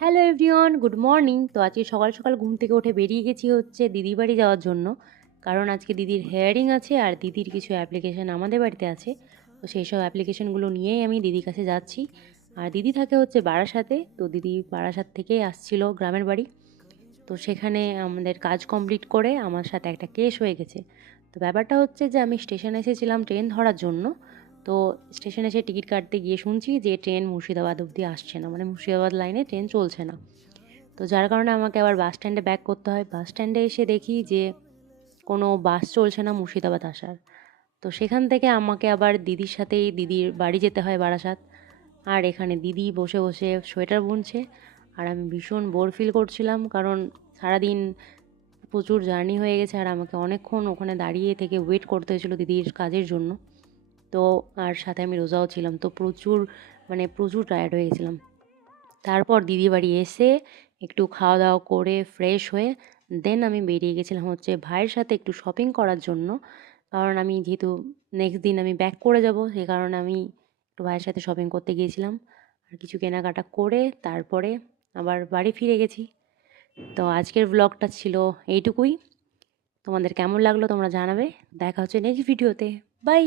Hello everyone, good morning. তো আজকে সকাল সকাল ঘুম থেকে উঠে বেরিয়ে গেছি হচ্ছে দিদির বাড়ি যাওয়ার জন্য। কারণ আজকে দিদির হেয়ারিং আছে আর দিদির কিছু অ্যাপ্লিকেশান আমাদের বাড়িতে আছে। তো সেই সব অ্যাপ্লিকেশানগুলো নিয়েই আমি দিদির কাছে যাচ্ছি। আর দিদি থাকে হচ্ছে বারাসাতে, তো দিদি বারাসাত থেকেই আসছিল গ্রামের বাড়ি। তো সেখানে আমাদের কাজ কমপ্লিট করে আমার সাথে একটা কেস হয়ে গেছে। তো ব্যাপারটা হচ্ছে যে আমি স্টেশনে এসেছিলাম ট্রেন ধরার জন্য। তো স্টেশনে এসে টিকিট কাটতে গিয়ে শুনছি যে ট্রেন মুর্শিদাবাদ অবধি আসছে না, মানে মুর্শিদাবাদ লাইনে ট্রেন চলছে না। তো যার কারণে আমাকে আবার বাস স্ট্যান্ডে ব্যাক করতে হয়। বাস স্ট্যান্ডে এসে দেখি যে কোনো বাস চলছে না মুর্শিদাবাদ আসার। তো সেখান থেকে আমাকে আবার দিদির সাথেই দিদির বাড়ি যেতে হয় বারাসাত। আর এখানে দিদি বসে বসে সোয়েটার বুনছে আর আমি ভীষণ বোর ফিল করছিলাম, কারণ সারাদিন প্রচুর জার্নি হয়ে গেছে আর আমাকে অনেকক্ষণ ওখানে দাঁড়িয়ে থেকে ওয়েট করতে হয়েছিল দিদির কাজের জন্য। তো আর সাথে আমি রোজাও ছিলাম, তো প্রচুর টায়ার্ড হয়ে গেছিলাম। তারপর দিদি বাড়ি এসে একটু খাওয়া দাওয়া করে ফ্রেশ হয়ে দেন আমি বেরিয়ে গেছিলাম হচ্ছে ভাইয়ের সাথে একটু শপিং করার জন্য। কারণ আমি যেহেতু নেক্সট দিন আমি ব্যাক করে যাব, সেই কারণে আমি একটু ভাইয়ের সাথে শপিং করতে গিয়েছিলাম। আর কিছু কেনাকাটা করে তারপরে আবার বাড়ি ফিরে গেছি। তো আজকের ব্লগটা ছিল এইটুকুই। তোমাদের কেমন লাগলো তোমরা জানাবে। দেখা হচ্ছে নেক্সট ভিডিওতে। বাই।